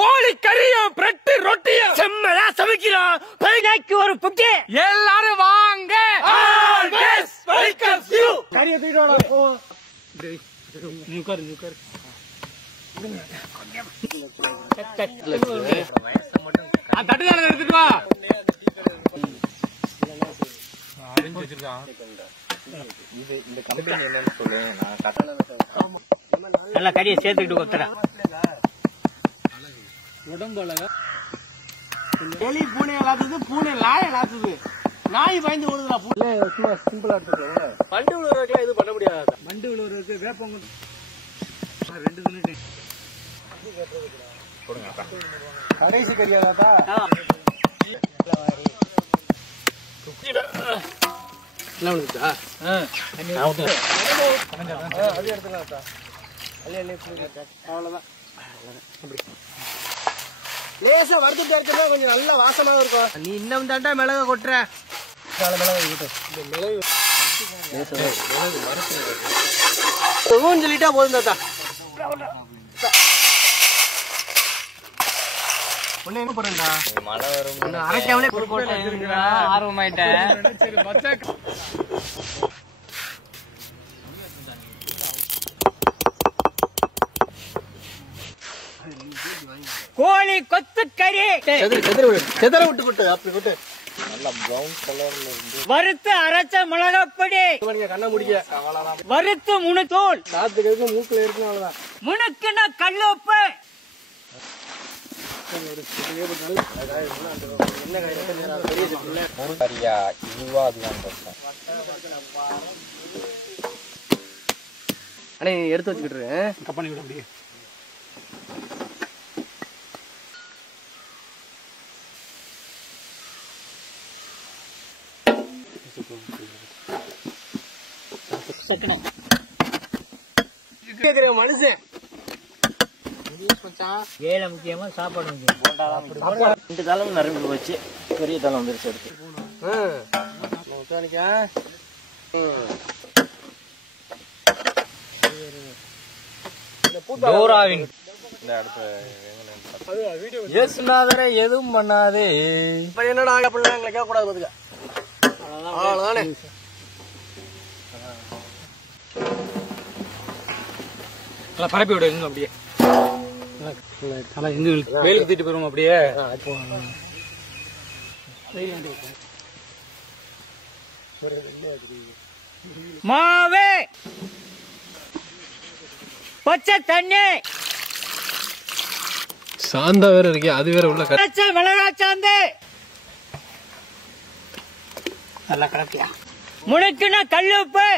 கோழி கறியும் பிரெட்டு ரொட்டியும் செம்மலா சமைக்கிறோம். பைனாக்கு ஒரு புட்டி. எல்லாரும் வாங்க. கறியை தூக்கிட்டு தட்டுக்கான எடுத்துட்டு வா. நல்லா கறியை சேர்த்துக்கிட்டு கொத்துறேன். உடம்பு அழகா எலி பூனையை லாத்துது, பூனை நாயை லாத்துது. நாய் பயந்து ஓடுதுடா. சும்மா சிம்பிளா எடுத்துக்கோ. மண்டு விழுவதுக்கு எதுவும் பண்ண முடியாது. மண்டு விழுவதுக்கு வேப்பங்க 2 தின்னு கடைசி கறியாதாத்தா. என்ன விழுந்துச்சா? அது எடுத்துக்கலாம்க்கா. அவ்வளவுதான். லேசா வறுத்துட்டு இருக்கிறதா கொஞ்சம் நல்ல வாசமாக இருக்கும். நீ இன்னும் தாண்டா மிளகா கொட்டுற. மிளகு சொல்லிட்டா போதும் தாத்தா. ஒண்ணு என்ன போறேன்டா, மழை வரும் அரைக்காமலே போட்டு ஆர்வமாயிட்டேன். கோழி கொத்து கறி செதற விட்டு விட்டு அப்படி விட்டு நல்லா பிரவுன் கலர்ல இருந்து வறுத்து அரைச்ச மிளகாப்பொடி. கண்ண முடிக்க வறுத்து முணுத்தூள் சாத்துக்கு மூக்குல இருக்கு. அவ்வளவுதான். முணுக்குன்னா கல்லுப்பு. அண்ணே எடுத்து வச்சுக்கிட்டு கப்பனி விட முடியும். மனுஷன் ஏழை முக்கியமா சாப்பாடு முக்கியம். 2 தளம் நரம்பு வச்சு பெரிய தளம் வந்துருச்சு. எடுத்து எதுவும் பண்ணாதே. என்னடா அப்படிலாம் கேட்க கூடாது. அவ்வளவுதானே. பரப்பி விடு அப்படியே. வெயிலுக்கு தூக்கிட்டு போயிருவோம் அப்படியே. மாவே பச்சை தண்ணி சாந்தா வேற இருக்கே. அது வேற உள்ள மிளகா சாந்து நல்லா கரெக்டியா. முனைக்குன்னா கல்லுப்பு.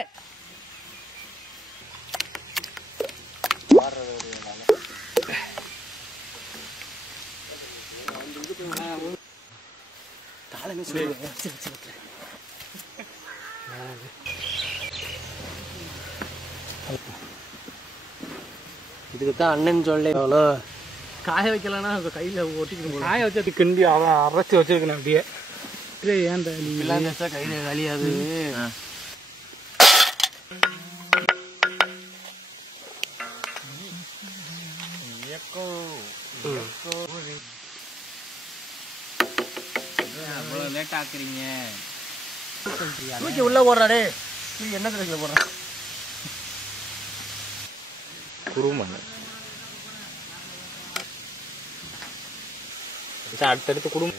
இதுக்குதான் அண்ணன் சொல்ல காய வைக்கலன்னா கையில ஒட்டிக்கணும். காய வச்சு கிண்டி அரைச்சி வச்சிருக்கணும் அப்படியே. ஏன்டா கையில வலியாது. லேட் ஆக்குறீங்க. உள்ள போடுறாடே. என்ன தெரியுது போடுறேன் குருமன். அடுத்தடுத்து குடும்பம்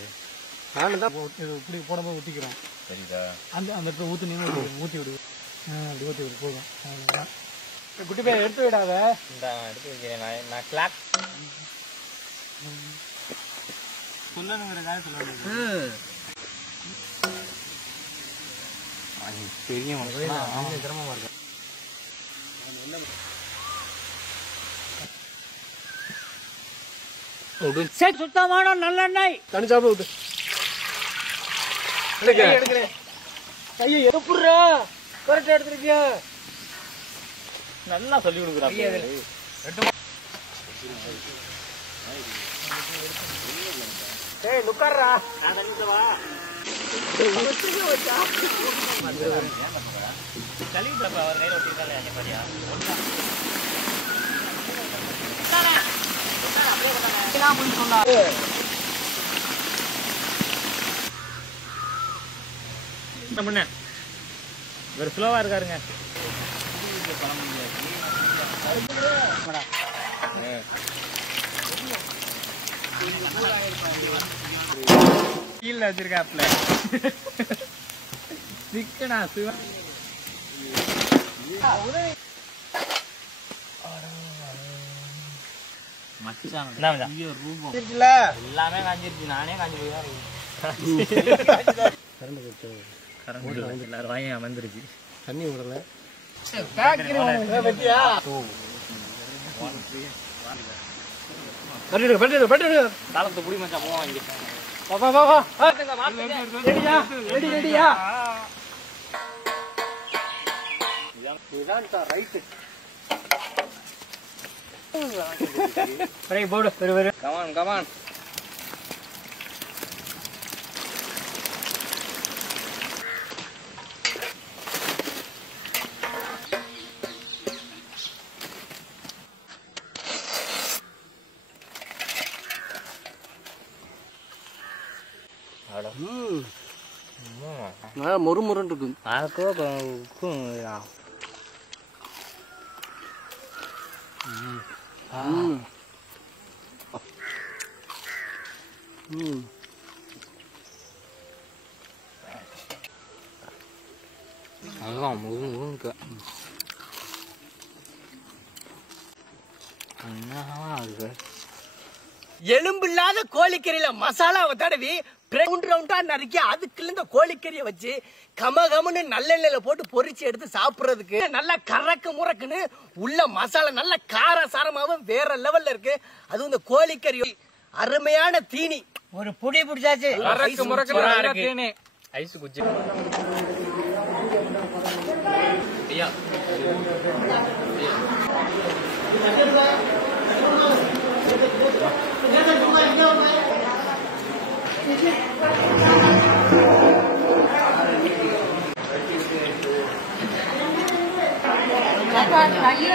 இப்படி போடும்போது ஊத்திக்கிறோம். சரிதா. அந்த ஊத்தி நீங்க ஊத்தி விடு. அப்படி ஊத்தி விடு போதும். குட்டி போய் எடுத்து விடாத. எடுத்து வைக்கிறேன். நான் கிளாக் சொல்லணுங்கிற காய சொல்ல பெரிய சிரமமா இருக்கு. சுத்தமான நல்லெண்ணெய் தனிச்சாப்பு விட்டு எடுக்கிறேன். கையை எடுப்புறா கரெக்டா எடுத்துருக்கியா? நல்லா சொல்லி கொடுக்குறாங்க. ஏய் லுக்காரா நான் தண்ணிட்டு வா. கலிதப்பா அவர் நேரா ஓட்டிட்டாலே அங்க பாரியா. அப்படியே எல்லாம் போய் சொன்னாரு. ஒரு ஸ்லோவா இருக்காருங்க. கீழ வச்சிருக்காப்ல சிக்கனா சிவா மச்சான் எல்லாமே காஞ்சிருச்சு. நானே காஞ்சி போய் தான் கரண்ட் எல்லாரும் வாங்கி அமர்ந்துருச்சு. தண்ணி விடல காலத்தை புடி மச்சான் போவான் இங்க. Come on come on. மொறுமுறன் இருக்கும். அதுதான் முருங்க எலும்பில்லாத கோழிக்கறியில மசாலாவை தடவி ரவுண்ட் ரவுண்டா நறுக்கி அதுக்குள்ள இந்த கோழிக்கறியை வச்சு கமகமன்னு நல்லெண்ணெயில போட்டு பொரிச்சு எடுத்து சாப்பிடுறதுக்கு நல்லா கறக்கு முறக்குன்னு உள்ள மசாலா நல்ல கார சாரமாவும் வேற லெவல்ல இருக்கு. அதுவும் இந்த கோழிக்கறி அருமையான தீனி. ஒரு புடி பிடிச்சாச்சு. ஐஸ் குச்சி ஐயா Lagi